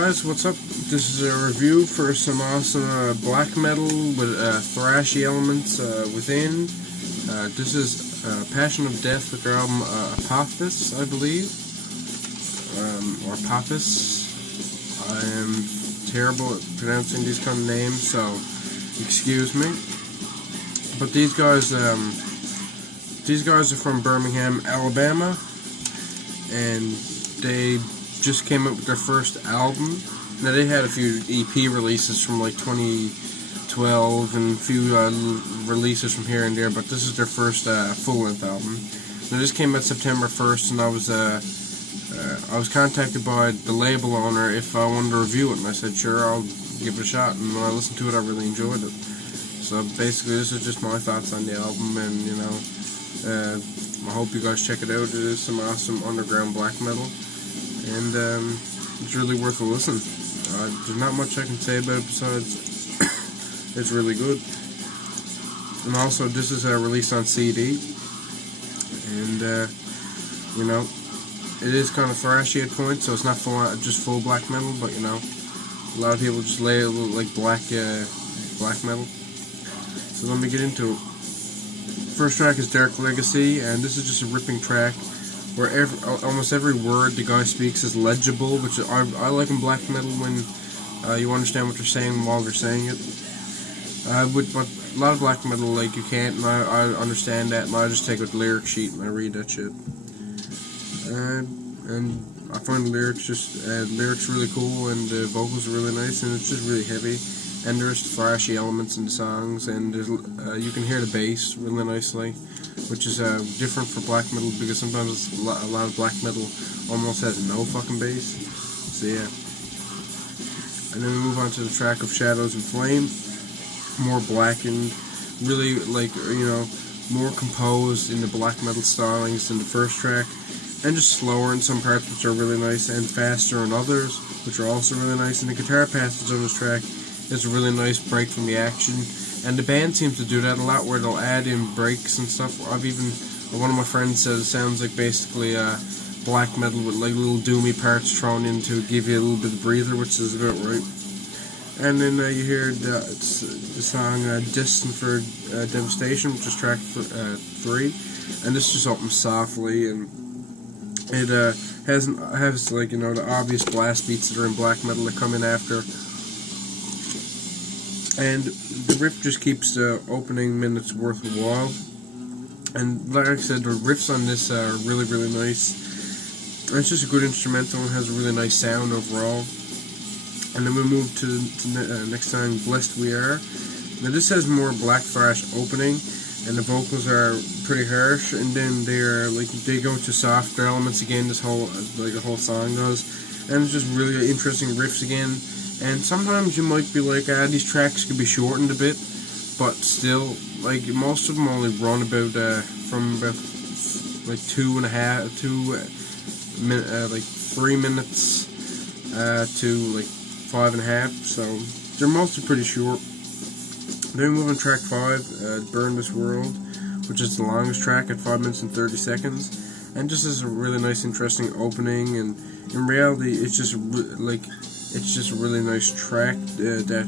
guys, what's up? This is a review for some awesome black metal with thrashy elements within. This is Passion of Death with their album Apophis, I believe. Or Apophis. I am terrible at pronouncing these kind of names, so excuse me. But these guys are from Birmingham, Alabama, and they just came up with their first album. Now, they had a few EP releases from like 2012 and a few releases from here and there, but this is their first full-length album. Now, this came out September 1st, and I was contacted by the label owner if I wanted to review it, and I said, sure, I'll give it a shot, and when I listened to it, I really enjoyed it. So basically, this is just my thoughts on the album, and you know, I hope you guys check it out. It is some awesome underground black metal, and it's really worth a listen. There's not much I can say about it besides it's really good. And also, this is released on CD, and you know, it is kind of thrashy at points, so it's not just full black metal, but you know, a lot of people just lay a little like black metal. So let me get into it. First track is Dark Legacy, and this is just a ripping track where almost every word the guy speaks is legible, which I like in black metal when you understand what they're saying while they're saying it. But a lot of black metal, like, you can't, and I understand that, and I just take out the lyric sheet and I read that shit. And I find the lyrics really cool, and the vocals are really nice, and it's just really heavy. And there's thrashy elements in the songs, and there's, you can hear the bass really nicely, which is different for black metal, because sometimes a lot of black metal almost has no fucking bass. So yeah. And then we move on to the track of Shadows and Flame, more blackened, really, like, you know, more composed in the black metal stylings than the first track, and just slower in some parts, which are really nice, and faster in others, which are also really nice. And the guitar passage on this track is a really nice break from the action, and the band seems to do that a lot, where they'll add in breaks and stuff. One of my friends said it sounds like basically black metal with like little doomy parts thrown in to give you a little bit of breather, which is about right. And then you hear the song Destined for Devastation, which is track 3, and this just opens softly, and it has like, you know, the obvious blast beats that are in black metal that come in after. And the riff just keeps the opening minutes worth a while. And like I said, the riffs on this are really, really nice. And it's just a good instrumental and has a really nice sound overall. And then we move to next song, Blessed We Are. Now this has more black thrash opening, and the vocals are pretty harsh. And then they go to softer elements again. The whole song does, and it's just really interesting riffs again. And sometimes you might be like, these tracks could be shortened a bit, but still, like, most of them only run about from about like 3 minutes to like 5.5. So they're mostly pretty short. Then we move on track 5, Burn This World, which is the longest track at 5 minutes and 30 seconds, and just is a really nice, interesting opening. And in reality, it's just a really nice track that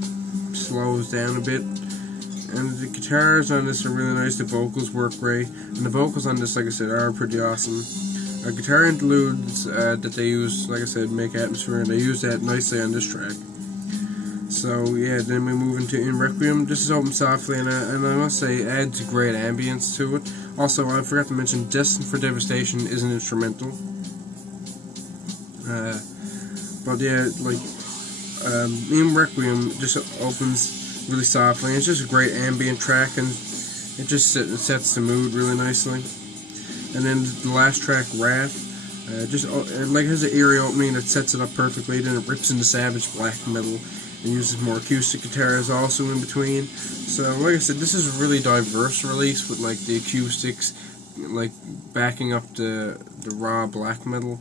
slows down a bit. And the guitars on this are really nice, the vocals work great, and the vocals on this, like I said, are pretty awesome. Guitar interludes that they use, like I said, make atmosphere, and they use that nicely on this track. So yeah, then we move into In Requiem. This is open softly, and I must say, adds great ambience to it. Also, I forgot to mention, Destined for Devastation is an instrumental. But yeah, like, In Requiem just opens really softly, and it's just a great ambient track, and it just sets the mood really nicely. And then the last track, Wrath, just has an eerie opening that sets it up perfectly. Then it rips into savage black metal and uses more acoustic guitars also in between. So like I said, this is a really diverse release with like the acoustics like backing up the raw black metal,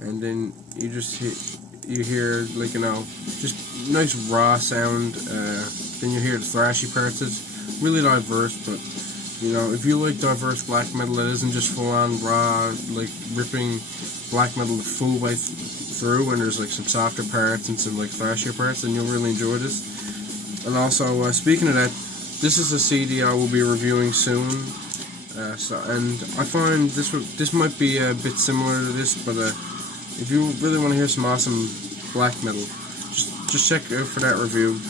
and then you hear, like, you know, just nice raw sound. Then you hear the thrashy parts. It's really diverse, but you know, if you like diverse black metal that isn't just full on raw, like ripping black metal the full way through, and there's like some softer parts and some like flashier parts, then you'll really enjoy this. And also, speaking of that, this is a CD I will be reviewing soon. And I find this might be a bit similar to this, but if you really want to hear some awesome black metal, just check out for that review.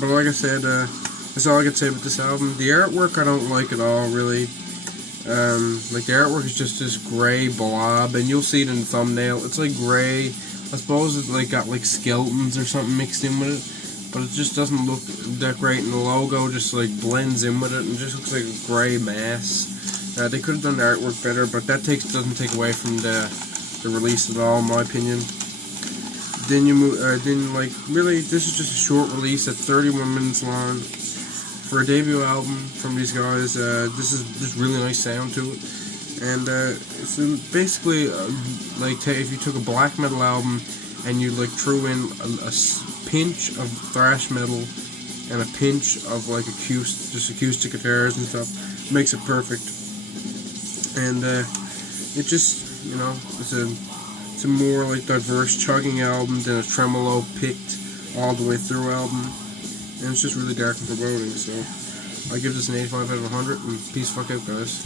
But like I said, that's all I can say about this album. The artwork I don't like at all, really. Like the artwork is just this gray blob, and you'll see it in the thumbnail. It's like gray. I suppose it's like got like skeletons or something mixed in with it, but it just doesn't look that great. And the logo just like blends in with it and just looks like a gray mass. They could have done the artwork better, but that doesn't take away from the release at all, in my opinion. Then you move. Then like really, this is just a short release at 31 minutes long. For a debut album from these guys, this is just really nice sound to it, and it's basically like if you took a black metal album and you like threw in a pinch of thrash metal and a pinch of like acoustic guitars and stuff, it makes it perfect. And it just, you know, it's a more like diverse chugging album than a tremolo picked all the way through album. And it's just really dark and foreboding, so I give this an 85 out of 100, and peace fuck out, guys.